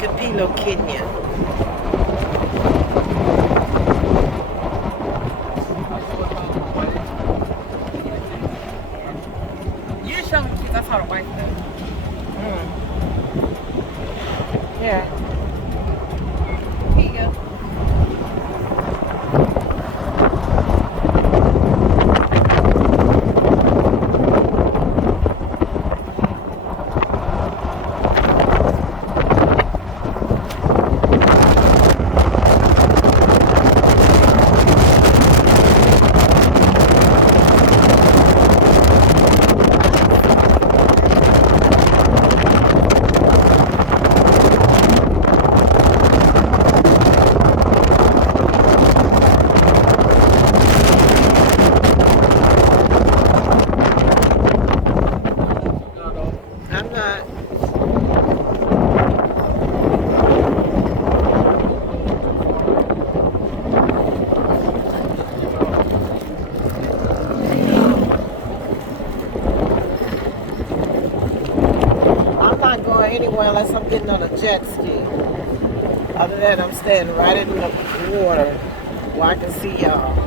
Kilifi Kenya. 유리시장 피자 사러 가 있어요. Yeah. Here you go. I'm not. I'm not going anywhere unless I'm getting on a jet ski. Other than that, I'm staying right in the water where I can see y'all.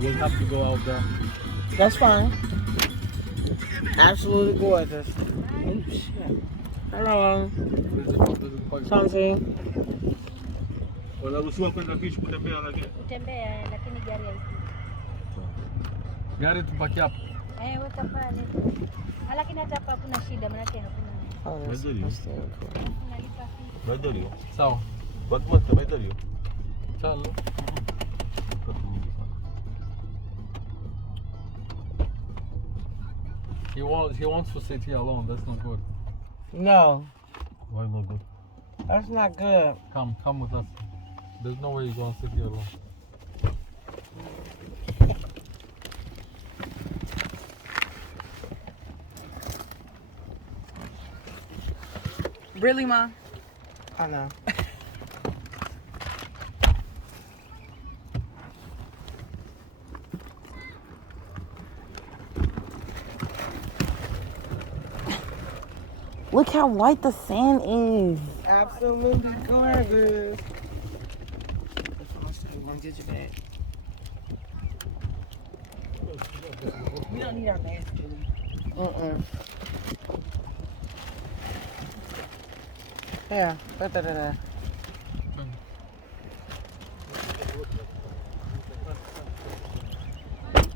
We'll have to go out there. That's fine. Absolutely gorgeous. Oh shit. Hello. Something. Unaruhusiwa kwenda beach kutembea lakini. Kutembea lakini gari haipiti. Gari tupaki hapo. Weka pale. Lakini hata hapa hakuna shida maana hakuna. Oh, that's Unalipa fee. Maidalio. Sawa. Watu wote maidalio. Chalo. He wants to sit here alone. That's not good. No. Why not good? That's not good. Come with us. There's no way you're gonna sit here alone. Really, Ma? I know. Look how white the sand is. Absolutely gorgeous. Get your bag. We don't need our mask. Here, put that in there.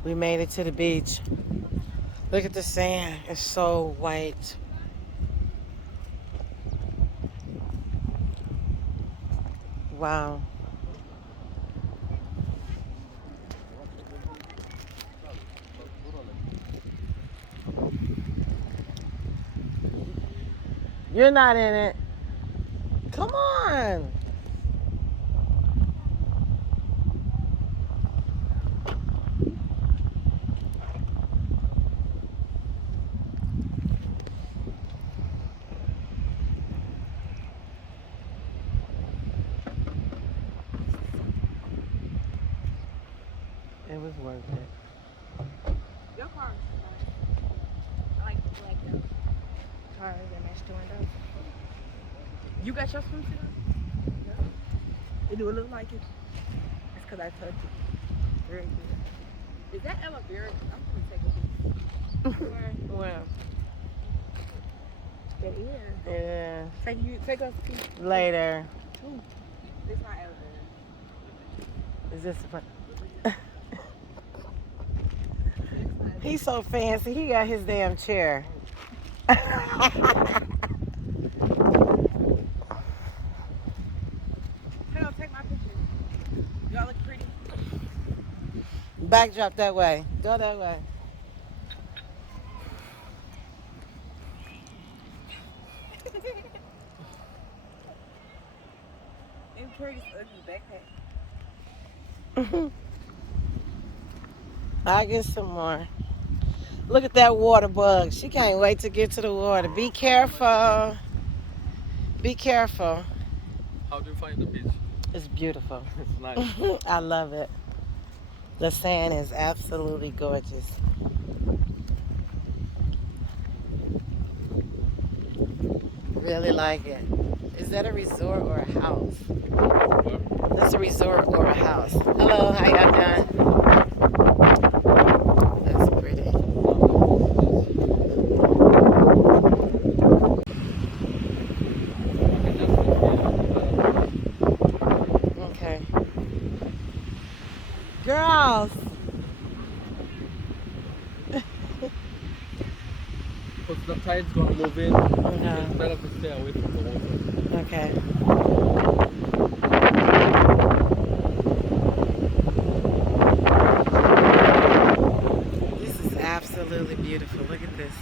We made it to the beach. Look at the sand. It's so white. Wow. You're not in it. Come on. It was worth it. Your car is nice. I like the black cars that match the windows. You got your swimsuit on? Yeah. It do look like it. It's because I touched it. Very good. Is that aloe vera? I'm going to take a picture. Well, It is. yeah. Take us to Later. It's not aloe vera. Is this fun? He's so fancy. He got his damn chair. Hang on, take my picture. Y'all look pretty. Backdrop that way. Go that way. It's pretty ugly backpack. I'll get some more. Look at that water bug. She can't wait to get to the water. Be careful. Be careful. How do you find the beach? It's beautiful. It's nice. I love it. The sand is absolutely gorgeous. Really like it. Is that a resort or a house? That's a resort or a house. Hello, how y'all doing? That's pretty. Okay. Girls. Because the tide's gonna move in. It's better to stay away from the water. Okay. This is absolutely beautiful. Look at this.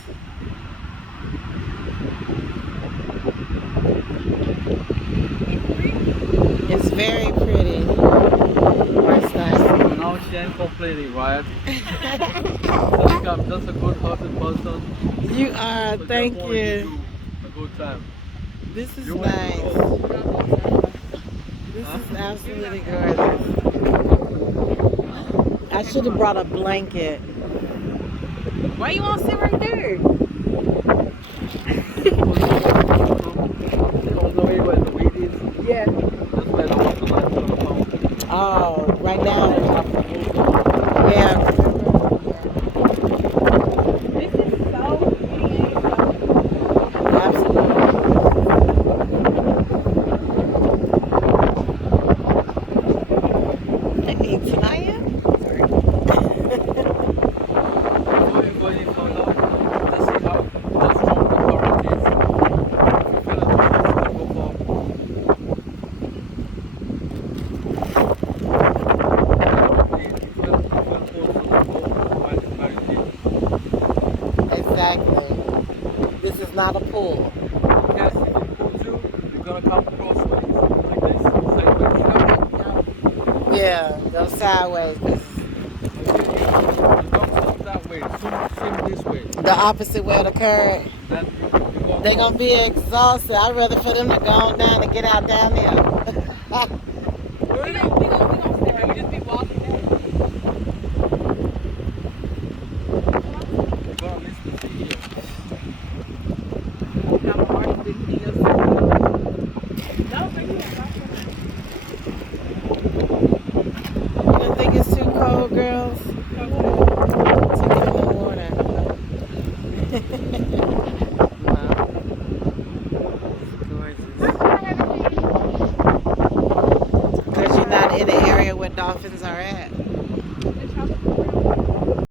It's very pretty. It's nice. Now she ain't complaining, right? I'm just a good-hearted person. You are. So Thank just wanna give you. A good time. This is You want to nice. go? This is absolutely gorgeous. I should have brought a blanket. Why you want to sit right there? All the way where the weed is. Yeah. That's where the water line's gonna come. Oh, right now. Yeah. mean, Tanaya? Before you fall out, just see how strong the current is. If you feel it, go for Exactly. This is not a pool. yes, if it pulls you, you're gonna come crossways like this, sideways. Yeah, go sideways. 'Cause Don't swim that way, swim this way. the opposite way of the current. Then you go. They're gonna be exhausted. I'd rather for them to go on down and get out down there. We gonna stay right. We just be walking back. You're gonna miss the sea here. Now my heart is beating us. No, right here. You don't think it's too cold, girls? To get in the water. Wow. Gorgeous. Because you're not in the area where dolphins are at.